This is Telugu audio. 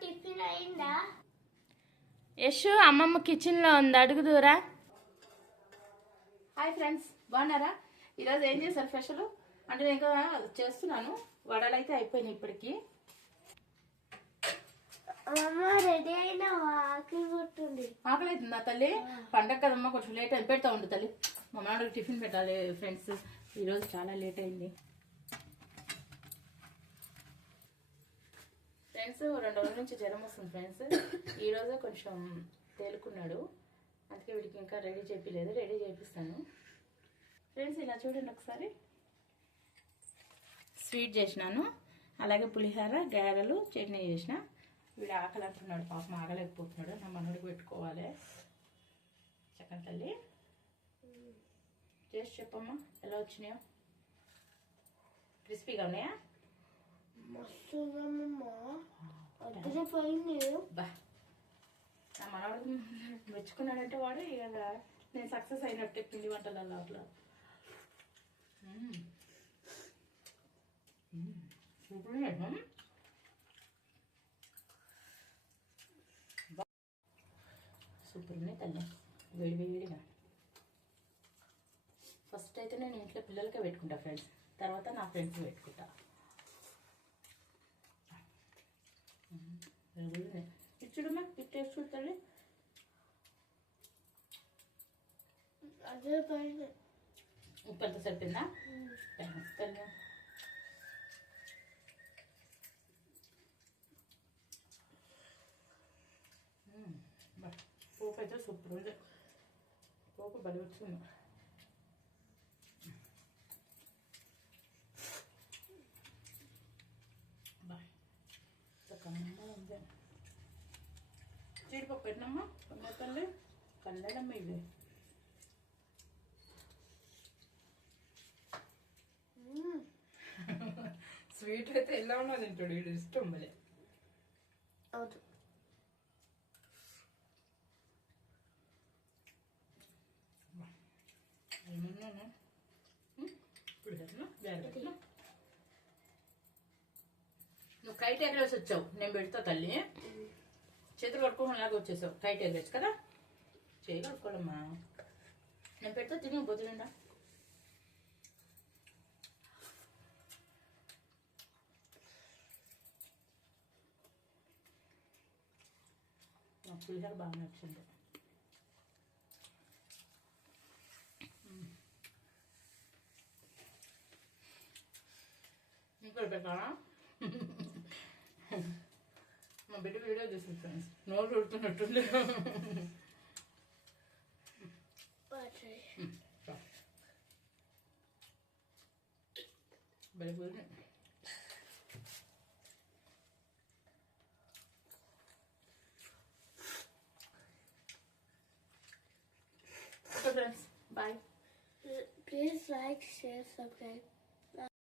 టిఫిన్ అయిందా? యశు అమ్మమ్మ కిచెన్లో ఉంది, అడుగుదూరా. హాయ్ ఫ్రెండ్స్, బాగున్నారా? ఈరోజు ఏం చేశారు స్పెషల్ అంటే నేను ఇంకా చేస్తున్నాను. వడలు అయితే అయిపోయినాయి ఇప్పటికి. రెడీ అయినా ఆకలి కొట్టుంది. ఆకలి అవుతుందా తల్లి? పండగ కదమ్మా, కొంచెం లేట్ అయింది. పెడతా ఉండు తల్లి. మా నాన్నకి టిఫిన్ పెట్టాలి ఫ్రెండ్స్. ఈరోజు చాలా లేట్ అయింది ఫ్రెండ్స్. 2 రోజుల నుంచి జ్వరం వస్తుంది ఫ్రెండ్స్. ఈరోజు కొంచెం తేలుకున్నాడు, అందుకే వీడికి ఇంకా రెడీ చేయలేదు. రెడీ చేపిస్తాను ఫ్రెండ్స్. ఇలా చూడండి ఒకసారి. స్వీట్ చేసినాను, అలాగే పులిహోర, గారెలు, చట్నీ చేసిన. వీడు ఆకలి అంటున్నాడు, పాపం ఆగలేకపోతున్నాడు. నా మనోడికి పెట్టుకోవాలి. చక్కని తల్లి చేసి చెప్పమ్మా ఎలా వచ్చినాయో. క్రిస్పీగా ఉన్నాయా? బా, నా మనవాడు మెచ్చుకున్నాడంటే వాడు ఇక నేను సక్సెస్ అయినట్టే పిండి వంటలలో. అట్లా సూపర్. సూపర్ ఉన్నాయి తల్లి, వేడి వేడిగా. ఫస్ట్ అయితే నేను ఇంట్లో పిల్లలకే పెట్టుకుంటా ఫ్రెండ్స్, తర్వాత నా ఫ్రెండ్స్ పెట్టుకుంటా. ఇచ్చుడమ్మా, టేస్ట్ చూడాలి. అదే పైన ఉప్పు ఎంత సరిపోయిందా? తల్లి పోపు అయితే సూపర్ ఉంది. పోపు బలి వచ్చింది. ఉంది. జీడిపప్పు పెట్టినమ్మా, తల్లి కళ్ళడమ్మ ఇది. స్వీట్ అయితే ఎలా ఉన్నా తింటాడు వీడు, ఇష్టం మళ్ళీ. అవును, నువ్వు కైట్ ఎగరేసి వచ్చావు, నేను పెడతా తల్లి. చేతులు కట్టుకోవడంలాగా వచ్చేసావు. కైట్ ఎగరేసి కదా, చేయి కట్టుకోవాలమ్మా. నేను పెడతా, తిని పొద్దునండా. నాకు పులిహోర బాగా నచ్చింది. ఇంకా పెట్టాలా? మా బిడ్డ వీడియో చూసింది ఫ్రెండ్స్, నోరు ఉడుతున్నట్టుంది. బయట friends, bye. Please like, share, subscribe.